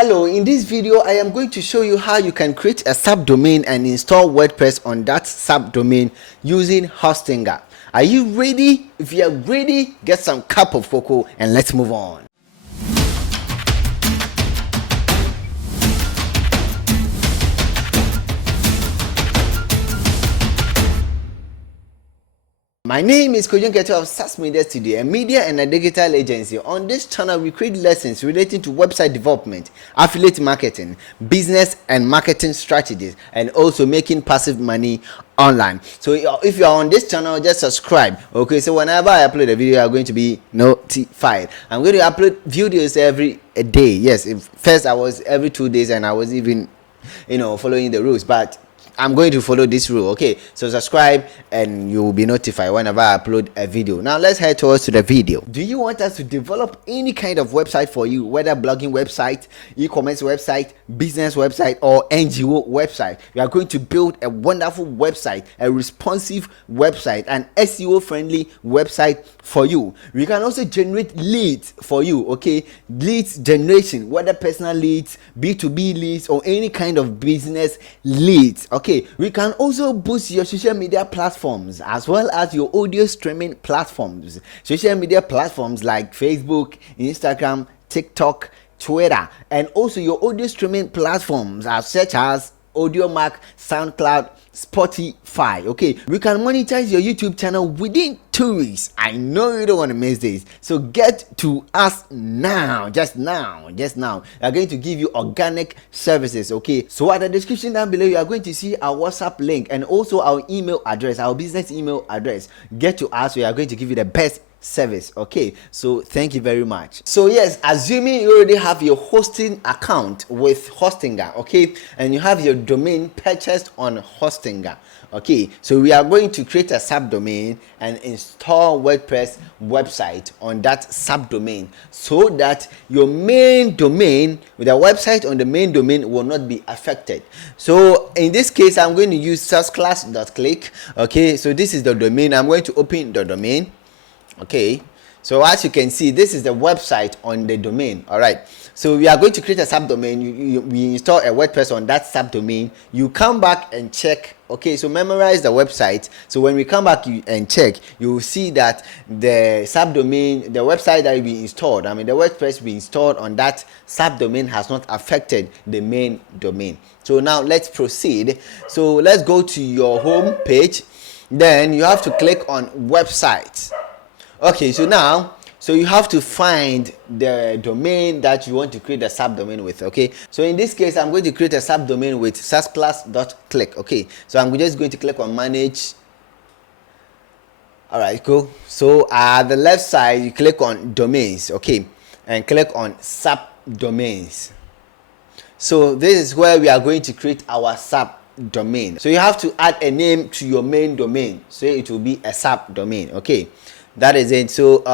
Hello, in this video I am going to show you how you can create a subdomain and install WordPress on that subdomain using Hostinger. Are you ready? If you are ready, get some cup of cocoa and let's move on. My name is Kojo Keto of SAS Media Studio, a media and a digital agency. On this channel, we create lessons relating to website development, affiliate marketing, business and marketing strategies, and also making passive money online. So if you are on this channel, just subscribe. Okay, so whenever I upload a video, you are going to be notified. I'm going to upload videos every day. Yes, first I was every 2 days and I was even, following the rules, but I'm going to follow this rule. Okay, so subscribe and you will be notified whenever I upload a video. Now let's head towards to the video. Do you want us to develop any kind of website for you, whether blogging website, e-commerce website, business website, or NGO website? We are going to build a wonderful website, a responsive website, an SEO friendly website for you. We can also generate leads for you. Okay, leads generation, whether personal leads, B2B leads, or any kind of business leads. Okay, we can also boost your social media platforms as well as your audio streaming platforms. Social media platforms like Facebook, Instagram, TikTok, Twitter, and also your audio streaming platforms such as AudioMac, SoundCloud, Spotify. Okay, we can monetize your YouTube channel within 2 weeks. I know you don't want to miss this, so get to us now. Just now we are going to give you organic services. Okay, so at the description down below you are going to see our WhatsApp link and also our email address, our business email address. Get to us, we are going to give you the best service. Okay, so thank you very much. So yes, assuming you already have your hosting account with Hostinger, okay, and you have your domain purchased on Hostinger, okay, so we are going to create a subdomain and install WordPress website on that subdomain so that your main domain with a website on the main domain will not be affected. So in this case I'm going to use sourceclass.click. okay, so this is the domain. I'm going to open the domain. Okay, so as you can see, this is the website on the domain. All right, so we are going to create a subdomain. We install a WordPress on that subdomain. You come back and check. Okay, so memorize the website. So when we come back and check, you will see that the subdomain, the website that we installed, the WordPress we installed on that subdomain has not affected the main domain. So now let's proceed. So let's go to your home page. Then you have to click on websites. Okay, so now, you have to find the domain that you want to create a subdomain with. Okay, so in this case, I'm going to create a subdomain with sourceclass.click. Okay, so I'm just going to click on manage. All right, cool. So at the left side, you click on domains. Okay, and click on subdomains. So this is where we are going to create our subdomain. So you have to add a name to your main domain, so it will be a subdomain. Okay, that is it. So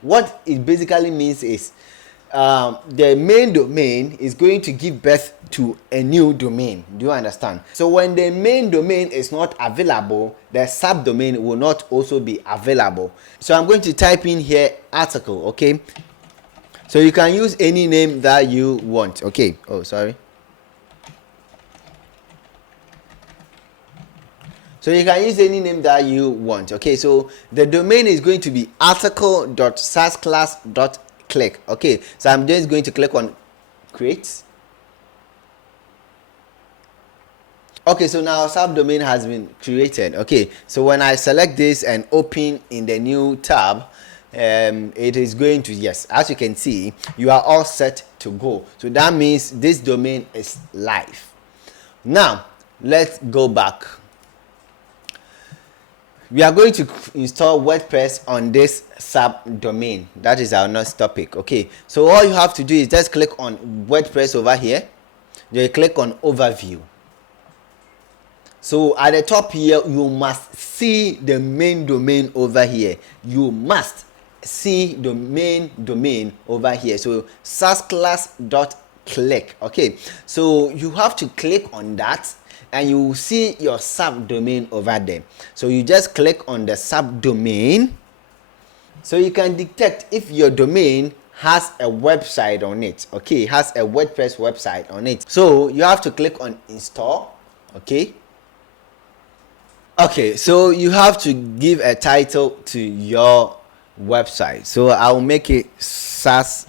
what it basically means is the main domain is going to give birth to a new domain. Do you understand? So when the main domain is not available, the subdomain will not also be available. So I'm going to type in here article. Okay, so you can use any name that you want. Okay, oh sorry. So you can use any name that you want. Okay, so the domain is going to be article.sourceclass.click. Okay, so I'm just going to click on create. Okay, so now subdomain has been created. Okay, so when I select this and open in the new tab, it is going to, yes, as you can see, you are all set to go. So that means this domain is live. Now let's go back. We are going to install WordPress on this subdomain. That is our next topic. Okay, so all you have to do is just click on WordPress over here. You click on overview. So at the top here, you must see the main domain over here. You must see the main domain over here. So sourceclass.click. Okay, so you have to click on that and you will see your subdomain over there. So you just click on the subdomain so you can detect if your domain has a website on it. Okay, has a WordPress website on it. So you have to click on install. Okay, so you have to give a title to your website. So I'll make it SaaS.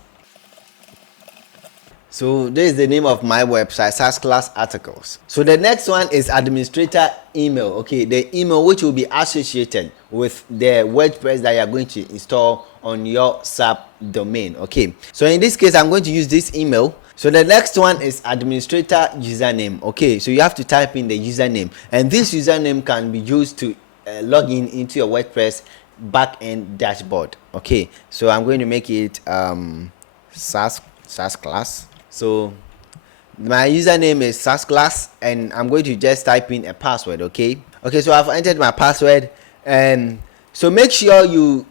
So this is the name of my website, SaaS Class Articles. So the next one is administrator email. Okay, the email which will be associated with the WordPress that you are going to install on your subdomain. Okay, so in this case, I'm going to use this email. So the next one is administrator username. Okay, so you have to type in the username, and this username can be used to log in into your WordPress backend dashboard. Okay, so I'm going to make it SaaS Class. So my username is SaaS Class, and I'm going to just type in a password. Okay, so I've entered my password, and so make sure you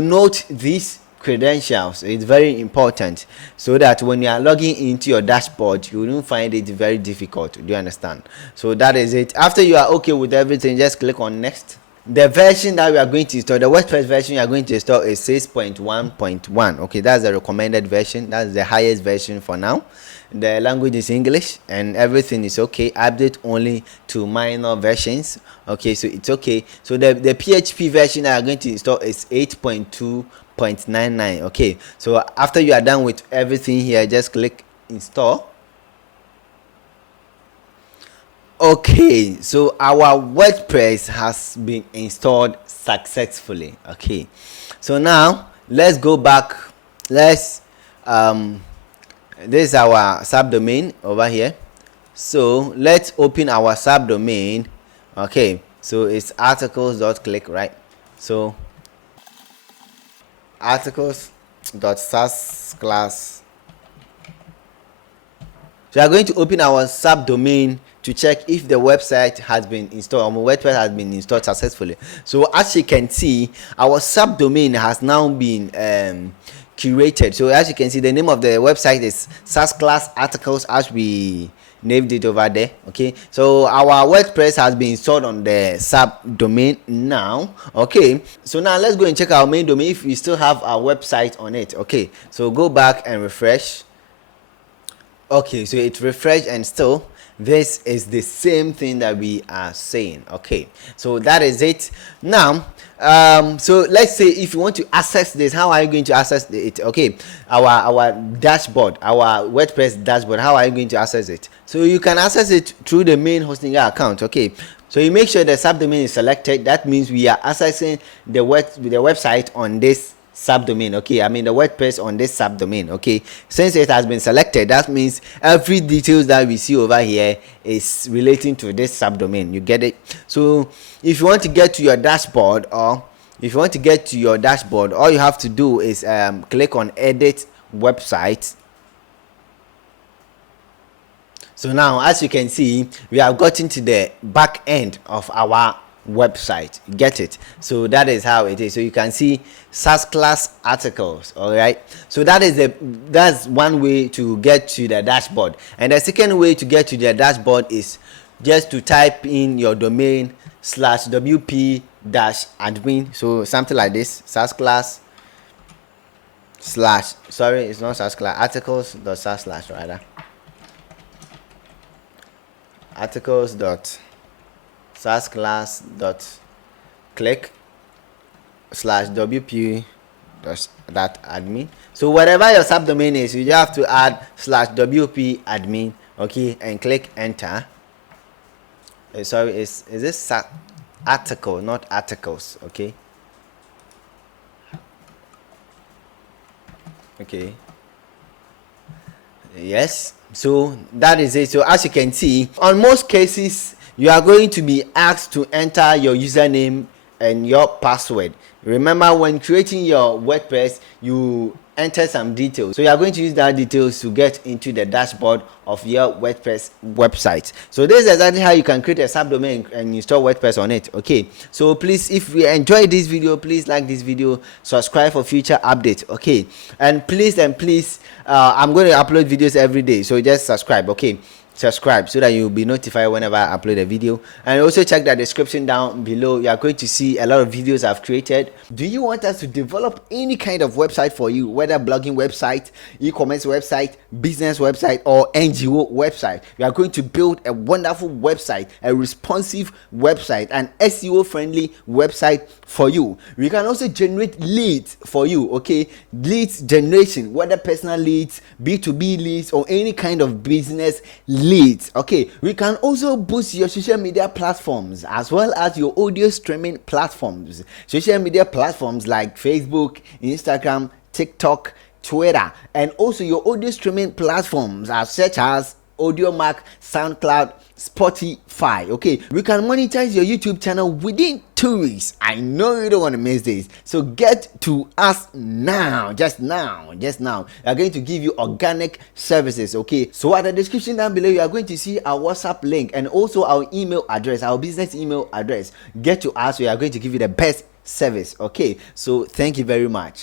note these credentials. It's very important, so that when you are logging into your dashboard, you won't find it very difficult. Do you understand? So that is it. After you are okay with everything, just click on next. The version that we are going to install, the WordPress version you are going to install, is 6.1.1. okay, that's the recommended version. That's the highest version for now. The language is English and everything is okay. Update only to minor versions. Okay, so it's okay. So the PHP version that you are going to install is 8.2.99. okay, so after you are done with everything here, just click install. Okay, so our WordPress has been installed successfully. Okay, so now let's go back. This is our subdomain over here. So let's open our subdomain. Okay, so it's articles.click, right? So articles.saasclass. So we are going to open our subdomain to check if the website has been installed, or WordPress has been installed successfully. So as you can see, our subdomain has now been curated. So as you can see, the name of the website is SaaS Class Articles, as we named it over there. Okay, so our WordPress has been installed on the subdomain now. Okay, so now let's go and check our main domain if we still have our website on it. Okay, so go back and refresh. Okay, so it refreshed, and still this is the same thing that we are saying. Okay, so that is it. Now so let's say if you want to access this, how are you going to access it? Okay, our dashboard, our WordPress dashboard, how are you going to access it? So you can access it through the main hosting account. Okay, so you make sure the subdomain is selected. That means we are accessing the website on this subdomain. Okay, I mean the WordPress on this subdomain. Okay, since it has been selected, that means every details that we see over here is relating to this subdomain. You get it? So if you want to get to your dashboard, all you have to do is click on edit website. So now, as you can see, we have gotten to the back end of our website. You get it? So that is how it is. So you can see SaaS Class Articles. All right, so that's one way to get to the dashboard. And the second way to get to the dashboard is just to type in your domain /wp-admin. So something like this, SaaS Class / sorry, it's not SaaS Class, articles.SaaS/ rather, articles.saasclass.click /wp-admin. So whatever your subdomain is, you just have to add /wp-admin. Okay, and click enter. Sorry, is this article, not articles? Okay, yes, so that is it. So as you can see, on most cases you are going to be asked to enter your username and your password. Remember, when creating your WordPress, you enter some details, so you are going to use that details to get into the dashboard of your WordPress website. So this is exactly how you can create a subdomain and install WordPress on it. Okay, so please, if you enjoyed this video, please like this video, subscribe for future updates. Okay, and please I'm going to upload videos every day, so just subscribe. Okay, subscribe so that you'll be notified whenever I upload a video. And also check the description down below. You are going to see a lot of videos I've created. Do you want us to develop any kind of website for you, whether blogging website, e-commerce website, business website, or NGO website? We are going to build a wonderful website, a responsive website, an SEO friendly website for you. We can also generate leads for you, okay? Leads generation, whether personal leads, B2B leads, or any kind of business leads, okay? We can also boost your social media platforms as well as your audio streaming platforms. Social media platforms like Facebook, Instagram, TikTok, Twitter, and also your audio streaming platforms such as AudioMac, SoundCloud, Spotify. Okay, we can monetize your YouTube channel within 2 weeks. I know you don't want to miss this, so get to us now. Just now. We are going to give you organic services. Okay, so at the description down below, you are going to see our WhatsApp link and also our email address, our business email address. Get to us. We are going to give you the best service. Okay, so thank you very much.